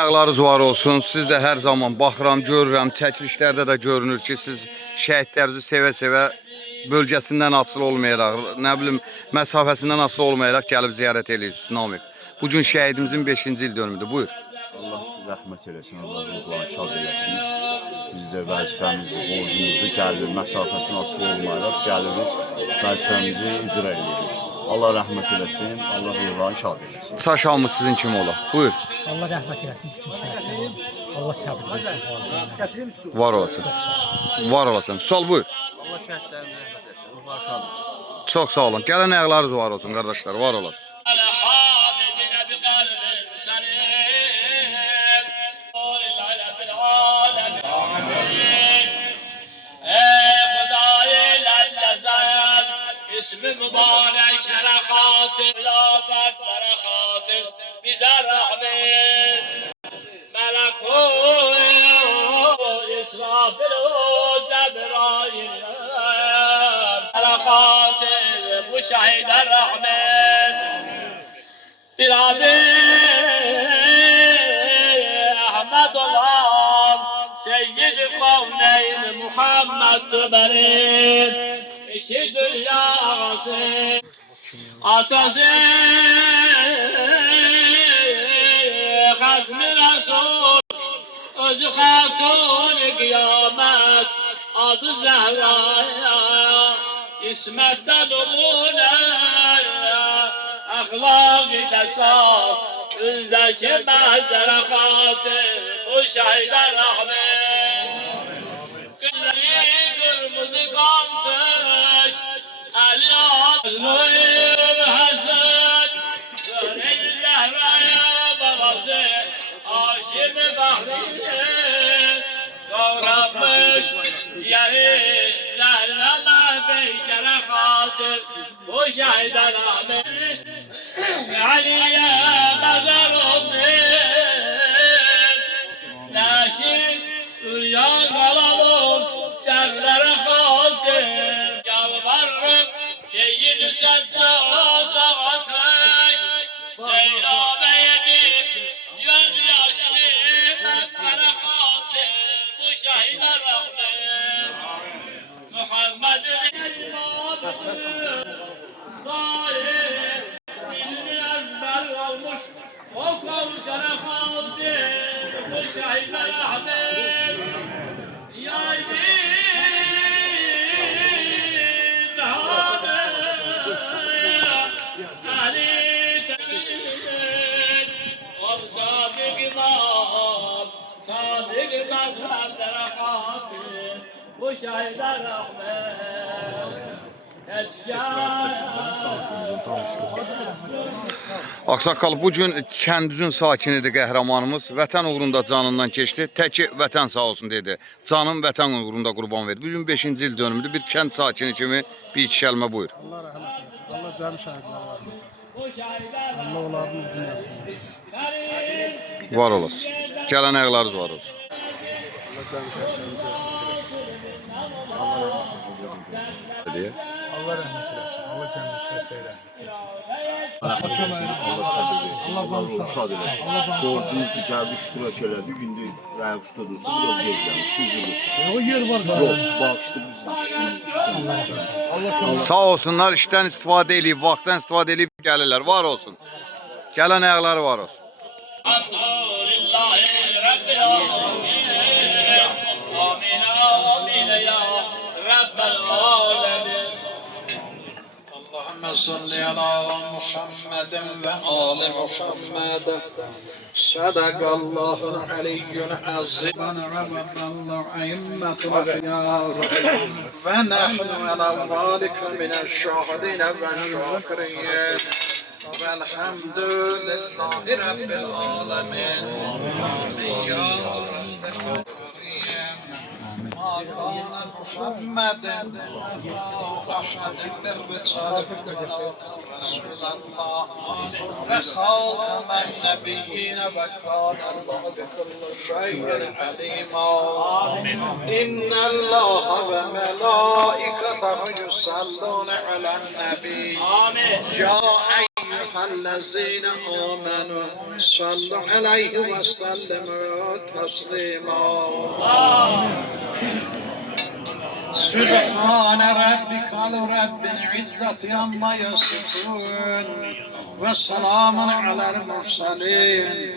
Ayaqlarınız var olsun. Siz də hər zaman baxıram, görürəm, çəkilişlərdə də görünür ki, siz şəhidlərinizi sevə-sevə bölgəsindən asılı olmayaraq, nə bilim, məsafəsindən asılı olmayaraq gəlib ziyarət edirsiniz. Namik. Bu gün şəhidimizin 5-ci il dönümüdür. Buyur. Allah rəhmət eləsin, Allah ruhlarını şad eləsin. Biz də vəzifəmizdir, borcumuzdur, gəlirik, məsafəsindən asılı olmayaraq gəlirik, vəzifəmizi icra edirik. Allah rəhmət eləsin, Allah ruhlarını şad eləsin. Çaşalımız sizin kimi ola. Buyur. Allah rəhmət eləsin bütün şəhidlərimizə. Allah səbr versin. Var olasın. Var olasın. Sol buyur. Allah şəhidlərini rəhmət eləsin, ruhları şad olsun. Çox sağ olun. Gələn ayaqlarınız var olsun qardaşlar. Var olasın. İsmi mübareklere hatır, labetlere hatır, bize rahmet. Melek-u İsrafil-u Cebrail, hatır, bu şehide rahmet. Bir adı Ahmet olan Seyyid-i Kavneyn Muhammed benim. İki dünyası atası Hatmi Resul özü hatun kıyamet adı Zehra'ya İsmet'ten umune ahlak-ı desat yüzdeki mezere hatır bu şehide rahmet günleri kırmızı kantır Nur Hasan Gönül Zehra'ya babası Haşim-i Bahriye Kavramış ciğeri Zehra Mehbeykere hatır bu şehide rahmet Ali'ye mezar olsun Lakin Üryan kalalım Şehirlere hatır Yalvarırım Seyyid-i Sezzad Ağatak Seyrame yedim Göz yaşlı Mekbere hatır Bu şehide rahmet Muhammed'in Zahir Dilini ezber olmuş O kavuşana hatır Bu şehide rahmet Yaydı bu şehide rahmet Aksaqqal, bu gün kəndimizin sakinidir qəhrəmanımız. Vətən uğrunda canından keçdi. Təki vətən sağ olsun dedi. Canım vətən uğrunda qurban verdi. Bugün 5-ci il dönümüdür. Bir kənd sakini kimi bir iki kəlmə buyur. Allah rəhmət eləsin. Allah cəmi şəhidlərə rəhmət eləsin. Allah onların dünyasını versin. Var olasın. Gələn ayaqlarınız var olsun. Allah cəmi şəhidlərimizə rəhmət eləsin. Allah rəhmət eləsin. Allah cəmi şəhidlərə rəhmət eləsin. Allah sabır versin, Allah ruhunu şad eləsin. Borcumuzdur, gəldi, iştirak elədi, gündür rəyaq usta dursun, biraz gezləmiş, üzülürsün. O yer var. Yox, baxışdı biz işdən istifadə. Sağ olsunlar, işdən istifadə edib, vaxtdan istifadə edib gəlirlər. Var olsun. Gələn ayaqları var olsun. Elhamdülillahi Rabbil alemin Amin amin ya Rabbel alemin اللهم صل على محمد وآل محمد صدق الله العلي العظيم ورب الله أئمة الأخيار ونحن على ذلك من الشاهدين والشاكرين والحمد لله رب العالمين آمين يا رب العالمين خان محمد أحد بالرجال بملاك رسول الله وخاتم النبيين وكان الله بكل شيء عليما إن الله وملائكته يصلون على النبي يا أيها الذين آمنوا صلوا عليه وسلموا تسليما سبحان ربك رب العزة عما يصفون وسلام على المرسلين